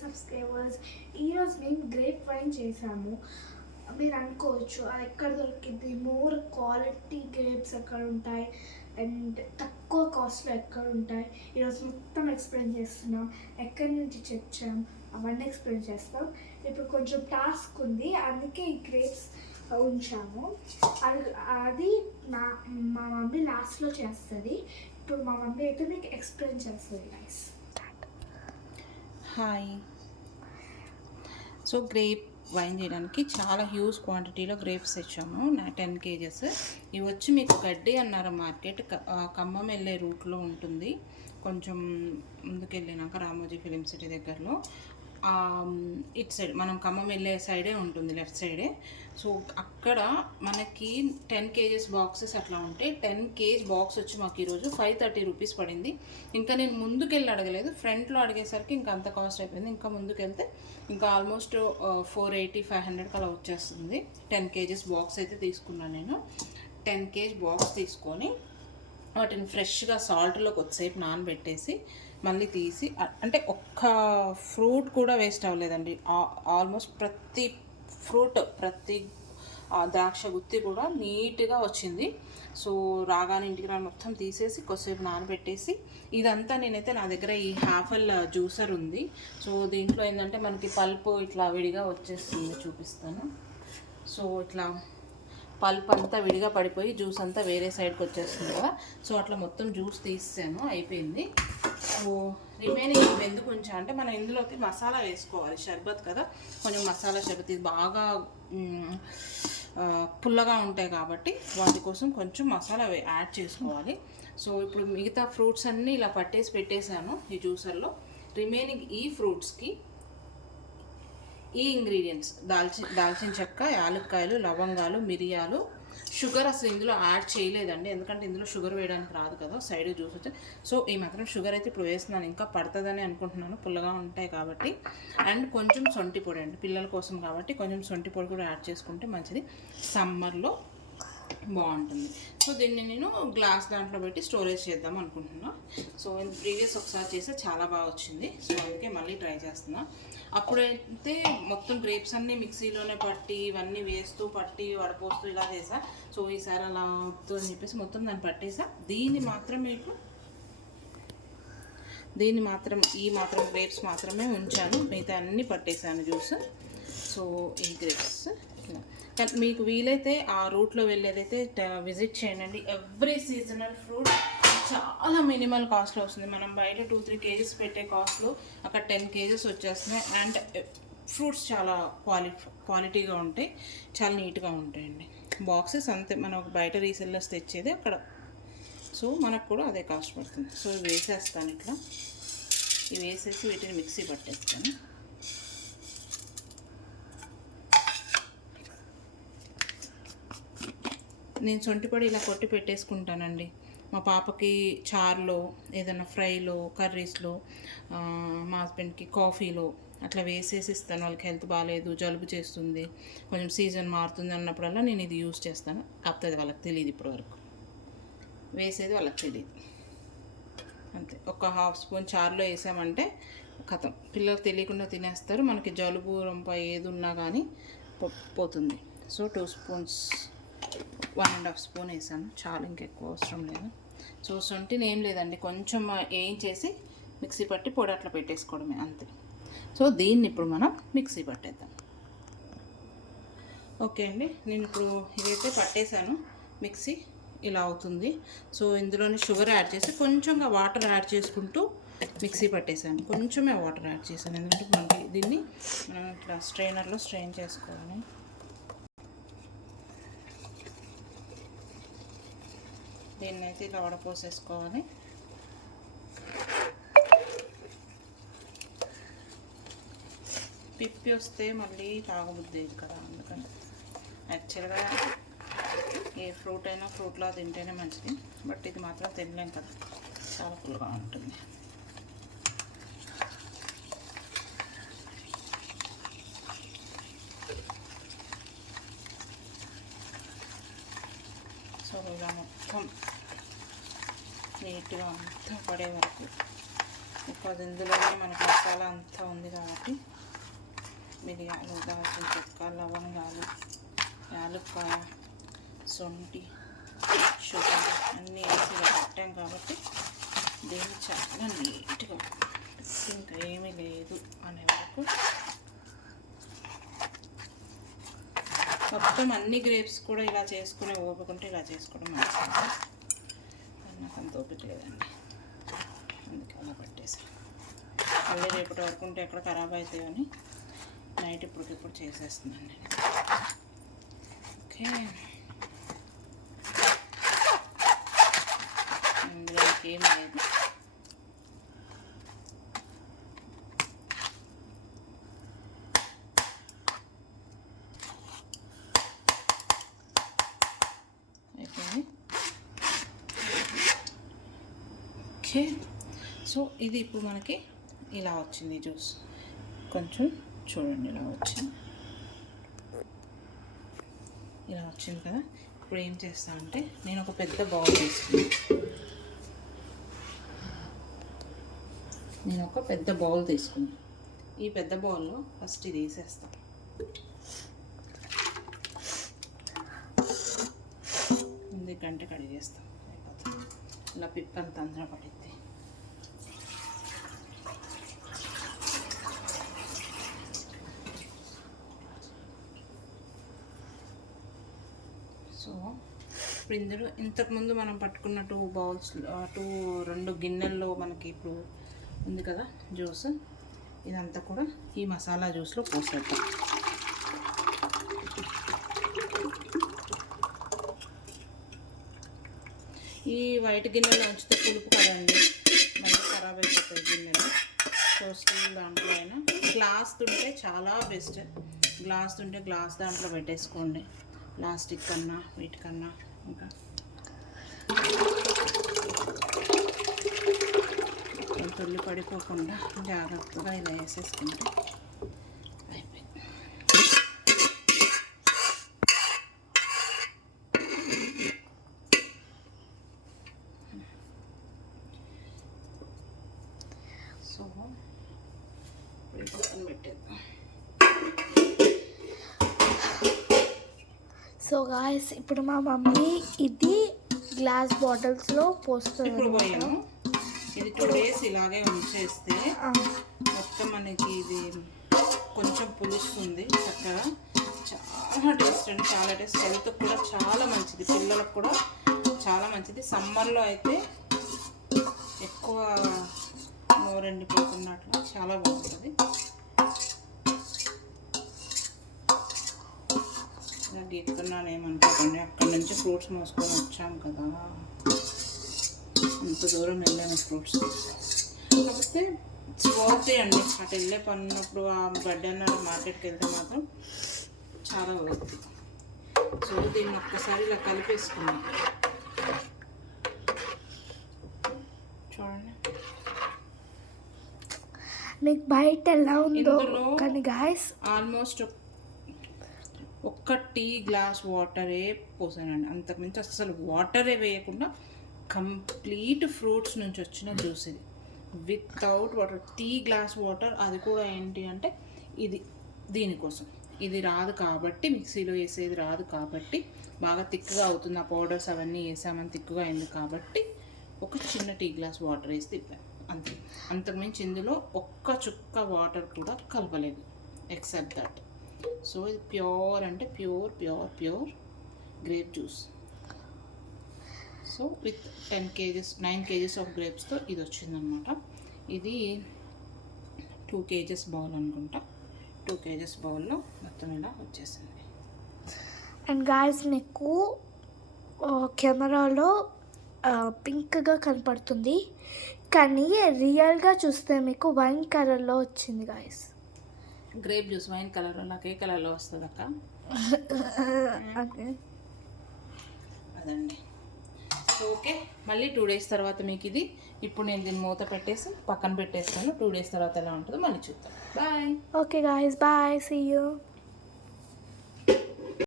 Subscribers. ఈరోజు మేము grape wine చేసాము. మీరు అనుకోవచ్చు అది ఎక్కడ దొరికింది, మోర్ క్వాలిటీ గ్రేప్స్ ఎక్కడ ఉంటాయి అండ్ తక్కువ కాస్ట్లో ఎక్కడ ఉంటాయి. ఈరోజు మొత్తం ఎక్స్ప్లెయిన్ చేస్తున్నాం, ఎక్కడి నుంచి తెచ్చాం అవన్నీ ఎక్స్ప్లెయిన్ చేస్తాం. ఇప్పుడు కొంచెం టాస్క్ ఉంది, అందుకే ఈ గ్రేప్స్ ఉంచాము. అది మా మమ్మీ లాస్ట్లో చేస్తుంది. ఇప్పుడు మా మమ్మీ అయితే మీకు ఎక్స్ప్లెయిన్ చేస్తుంది. Guys hi. So grape wine చేయడానికి చాలా హ్యూజ్ క్వాంటిటీలో గ్రేప్స్ తెచ్చాము, 10 kgs. ఇవి వచ్చి మీకు గడ్డి అన్నారు మార్కెట్, ఖమ్మం వెళ్ళే రూట్లో ఉంటుంది. కొంచెం ముందుకు వెళ్ళినాక రామోజీ ఫిలిం సిటీ దగ్గరలో ఇటు సైడ్ మనం ఖమ్మం వెళ్ళే సైడే ఉంటుంది, లెఫ్ట్ సైడే. సో అక్కడ మనకి 10 kgs బాక్సెస్ అట్లా ఉంటాయి. 10 kg బాక్స్ వచ్చి మాకు ఈరోజు 530 రూపీస్ పడింది. ఇంకా నేను ముందుకెళ్ళి అడగలేదు, ఫ్రంట్లో అడిగేసరికి ఇంకా అంత కాస్ట్ అయిపోయింది. ఇంకా ముందుకెళ్తే ఇంకా ఆల్మోస్ట్ 480-500 అలా వచ్చేస్తుంది. 10 kgs బాక్స్ అయితే తీసుకున్నాను నేను. 10 kg బాక్స్ తీసుకొని వాటిని ఫ్రెష్గా సాల్ట్లోకి వచ్చేపు నానబెట్టేసి మళ్ళీ తీసి, అంటే ఒక్క ఫ్రూట్ కూడా వేస్ట్ అవ్వలేదండి. ఆల్మోస్ట్ ప్రతి ఫ్రూట్, ప్రతి ద్రాక్ష గుత్తి కూడా నీట్గా వచ్చింది. సో రాగానే ఇంటికి రాని మొత్తం తీసేసి కొద్దిసేపు నానబెట్టేసి, ఇదంతా నేనైతే నా దగ్గర ఈ హాఫల్ జ్యూసర్ ఉంది. సో దీంట్లో ఏంటంటే మనకి పల్పు ఇట్లా విడిగా వచ్చేస్తుంది, చూపిస్తాను. సో ఇట్లా పల్ప్ అంతా విడిగా పడిపోయి జ్యూస్ అంతా వేరే సైడ్కి వచ్చేస్తుంది కదా. సో అట్లా మొత్తం జ్యూస్ తీసాను, అయిపోయింది. సో రిమైనింగ్ ఎందుకు ఉంచా అంటే మనం ఇందులోకి మసాలా వేసుకోవాలి, షర్బత్ కదా, కొంచెం మసాలా షర్బత్. ఇది బాగా పుల్లగా ఉంటాయి కాబట్టి వాటి కోసం కొంచెం మసాలా యాడ్ చేసుకోవాలి. సో ఇప్పుడు మిగతా ఫ్రూట్స్ అన్నీ ఇలా పట్టేసి పెట్టేశాను ఈ జ్యూసర్లో. రిమైనింగ్ ఈ ఫ్రూట్స్కి ఈ ఇంగ్రీడియంట్స్ దాల్చిన చెక్క, యాలక్కాయలు, లవంగాలు, మిరియాలు, షుగర్ అసలు ఇందులో యాడ్ చేయలేదండి, ఎందుకంటే ఇందులో షుగర్ వేయడానికి రాదు కదా, సైడ్ జ్యూస్ వచ్చి. సో ఈ మాత్రం షుగర్ అయితే ఇప్పుడు వేస్తున్నాను, ఇంకా పడుతుందని అనుకుంటున్నాను, పుల్లగా ఉంటాయి కాబట్టి. అండ్ కొంచెం సొంటి పొడి అండి, పిల్లల కోసం కాబట్టి కొంచెం సొంటి పొడి కూడా యాడ్ చేసుకుంటే మంచిది, సమ్మర్లో బాగుంటుంది. సో దీన్ని నేను గ్లాస్ దాంట్లో పెట్టి స్టోరేజ్ చేద్దాం అనుకుంటున్నాను. సో ప్రీవియస్ ఒకసారి చేస్తే చాలా బాగా వచ్చింది, సో అందుకే మళ్ళీ ట్రై చేస్తున్నా. అప్పుడైతే మొత్తం గ్రేప్స్ అన్నీ మిక్సీలోనే పట్టి ఇవన్నీ వేస్తూ పట్టి వడపోస్తూ ఇలా చేసా. సో ఈసారి అలా వద్దు అని చెప్పేసి మొత్తం దాన్ని పట్టేసా. దీన్ని మాత్రం గ్రేప్స్ మాత్రమే ఉంచాను, మిగతా అన్నీ పట్టేసాను జ్యూస్. సో ఈ గ్రేప్స్ కానీ మీకు వీలైతే ఆ రూట్లో వెళ్ళేదైతే విజిట్ చేయండి. ఎవ్రీ సీజనల్ ఫ్రూట్ చాలా మినిమల్ కాస్ట్లో వస్తుంది. మనం బయట 2-3 kgs పెట్టే కాస్ట్లో అక్కడ 10 kgs వచ్చేస్తున్నాయి. అండ్ ఫ్రూట్స్ చాలా క్వాలిటీగా ఉంటాయి, చాలా నీట్గా ఉంటాయండి. బాక్సెస్ అంతే, మనం బయట రీసెల్లర్స్ తెచ్చేది అక్కడ. సో మనకు కూడా అదే కాస్ట్ పడుతుంది. సో ఇవి వేసేస్తాను, ఇట్లా ఇవి వేసేసి వీటిని మిక్సీ పట్టేస్తాను. నేను సొంటిపొడి ఇలా కొట్టి పెట్టేసుకుంటానండి. మా పాపకి చారులో, ఏదైనా ఫ్రైలో, కర్రీస్లో, మా హస్బెండ్కి కాఫీలో అట్లా వేసేసి ఇస్తాను. వాళ్ళకి హెల్త్ బాగాలేదు, జలుబు చేస్తుంది, కొంచెం సీజన్ మారుతుంది అన్నప్పుడల్లా నేను ఇది యూస్ చేస్తాను. కాకపోతే వాళ్ళకి తెలియదు, ఇప్పటివరకు వేసేది వాళ్ళకి తెలియదు. అంతే, ఒక 1/2 స్పూన్ చారులో వేసామంటే కథం, పిల్లలకు తెలియకుండా తినేస్తారు. మనకి జలుబు రొంప ఏది ఉన్నా కానీ పోతుంది. సో 2 స్పూన్స్, 1.5 స్పూన్ వేసాను, చాలా ఇంకెక్కువ అవసరం లేదు. సో సొంటిని ఏం లేదండి, కొంచెం వేయించేసి మిక్సీ పట్టి పొడి అట్లా పెట్టేసుకోవడమే, అంతే. సో దీన్ని ఇప్పుడు మనం మిక్సీ పట్టేద్దాం. ఓకే అండి, నేను ఇప్పుడు ఇదైతే పట్టేశాను, మిక్సీ ఇలా అవుతుంది. సో ఇందులోని షుగర్ యాడ్ చేసి కొంచెంగా వాటర్ యాడ్ చేసుకుంటూ మిక్సీ పట్టేశాను. కొంచెమే వాటర్ యాడ్ చేశాను, ఎందుకంటే మనకి దీన్ని మనం ఇట్లా స్ట్రైనర్లో స్ట్రెయిన్ చేసుకోవాలి. దీన్ని అయితే ఇలా వడపోసేసుకోవాలి. పిప్పి వస్తే మళ్ళీ తాగబుద్ది కదా, అందుకని యాక్చువల్గా ఏ ఫ్రూట్ అయినా ఫ్రూట్లో తింటేనే మంచిది, బట్ ఇది మాత్రం తినలేం కదా, చాలా పుల్లగా ఉంటుంది. సో ఇలా మొత్తం నీట్గా అంతా పడే వరకు అది ఇందులోనే మనకి మసాలా అంతా ఉంది కాబట్టి మిరియాలు, దాల్చిన చెక్క, లవంగాలు, యాలక్కాయ, శొంఠి, షుగర్ అన్నీ వేసి ఇలా పెట్టాం కాబట్టి దీన్ని చాలా నీట్గా ఇంకా ఏమీ లేదు అనే వరకు మొత్తం అన్ని గ్రేప్స్ కూడా ఇలా చేసుకునే ఓపుకుంటే ఇలా చేసుకోవడం మంచిది. నాకు అంత ఓపిక లేదండి, అందుకే అలా పెట్టేసాను. మళ్ళీ రేపటి వరకు ఉంటే ఎక్కడ ఖరాబ్ అవుతాయని నైట్ ఇప్పటికిప్పుడు చేసేస్తున్నాను నేను. ఓకే, ఇందులో ఇంకేం లేదు. అయిపోయింది. ఓకే, సో ఇది ఇప్పుడు మనకి ఇలా వచ్చింది జ్యూస్. కొంచెం చూడండి ఇలా వచ్చింది కదా. ఇప్పుడు ఏం చేస్తానంటే నేను ఒక పెద్ద బౌల్ తీసుకున్నాను. ఈ పెద్ద బౌల్లో ఫస్ట్ ఇది వేసేస్తాను. ముందు గంట కడిగేస్తాం, అయిపోతుంది. ఇలా పిప్పంత అందరూ పడిద్ది. సో ఇప్పుడు ఇందులో ఇంతకుముందు మనం పట్టుకున్న 2 గిన్నెల్లో మనకి ఇప్పుడు ఉంది కదా జ్యూస్, ఇదంతా కూడా ఈ మసాలా జ్యూస్లో పోసేద్దాం. ఈ వైట్ గిన్నెలో ఉంచితే పులుపు కదండి, మళ్ళీ ఖరాబ్ అయిపోతాయి గిన్నెలు. సో స్టీల్ దాంట్లో అయినా, గ్లాస్ ఉంటే చాలా బెస్ట్. గ్లాస్ ఉంటే గ్లాస్ దాంట్లో పెట్టేసుకోండి, ప్లాస్టిక్ కన్నా వీటికన్నా. ఇంకా తొల్లి పడిపోకుండా జాగ్రత్తగా ఇలా వేసేసుకుంటే అయిపోయింది. సో పక్కన పెట్టేద్దాం. సో గాయస్ ఇప్పుడు మా మమ్మీ ఇది గ్లాస్ బాటిల్స్లో పోస్తుంది. ఇప్పుడు పోయాము, ఇది 2 days ఇలాగే ఉంచేస్తే మొత్తం మనకి ఇది కొంచెం పులుస్తుంది చక్కగా. చాలా టేస్ట్ అండి, చాలా టేస్ట్. హెల్త్కి కూడా చాలా మంచిది, పిల్లలకు కూడా చాలా మంచిది. సమ్మర్లో అయితే ఎక్కువ నోరెండిపోతున్నట్లు చాలా బాగుంటుంది. ఇలా గీస్తున్నాను ఏమనుకోకండి, అక్కడి నుంచి ఫ్రూట్స్ మోసుకొని వచ్చాం కదా, అంత దూరం వెళ్ళాను ఫ్రూట్స్. కాకపోతే వర్తీ అండి, అటు వెళ్ళే పన్నప్పుడు ఆ గడ్డన్న మార్కెట్కి వెళ్తే మాత్రం చాలా వర్తీ. సో దీన్ని ఒక్కసారి ఇలా కలిపేసుకున్నాం చూడండి. మీకు బయట ఎలా ఉందో కానీ గాయస్ ఆల్మోస్ట్ ఒక్క టీ గ్లాస్ వాటరే పోసానండి, అంతకుమించి అసలు వాటరే వేయకుండా కంప్లీట్ ఫ్రూట్స్ నుంచి వచ్చిన జ్యూస్ ఇది, without water. Tea glass water, అది కూడా ఏంటి అంటే ఇది దీనికోసం. ఇది రాదు కాబట్టి, మిక్సీలో వేసేది రాదు కాబట్టి బాగా తిక్కుగా అవుతుంది. ఆ పౌడర్స్ అవన్నీ వేసామని తిక్కుగా అయింది కాబట్టి ఒక చిన్న టీ గ్లాస్ వాటర్ వేసి తిప్పాను అంతే. అంతకుమించి ఇందులో ఒక్క చుక్క వాటర్ కూడా కలపలేదు ఎక్సెప్ట్ దట్. సో ఇది ప్యూర్ అంటే pure grape juice. So with 9 kgs of గ్రేప్స్తో ఇది వచ్చిందనమాట. ఇది 2 kgs బౌల్ అనుకుంటా. 2 kgs బౌల్లో మొత్తం ఇలా వచ్చేసింది. అండ్ గాయస్ మీకు కెమెరాలో పింక్గా కనపడుతుంది, కానీ రియల్గా చూస్తే మీకు వైన్ కలర్లో వచ్చింది గాయస్. గ్రేప్ జ్యూస్ వైన్ కలర్లో, నాకు ఏ కలర్లో వస్తుంది అక్క? అదండి. ఓకే, మళ్ళీ 2 days తర్వాత మీకు ఇది, ఇప్పుడు నేను దీన్ని మూత పెట్టేసి పక్కన పెట్టేస్తాను. 2 days తర్వాత ఎలా ఉంటుందో మళ్ళీ చూద్దాం. Bye. Okay guys, bye, see you.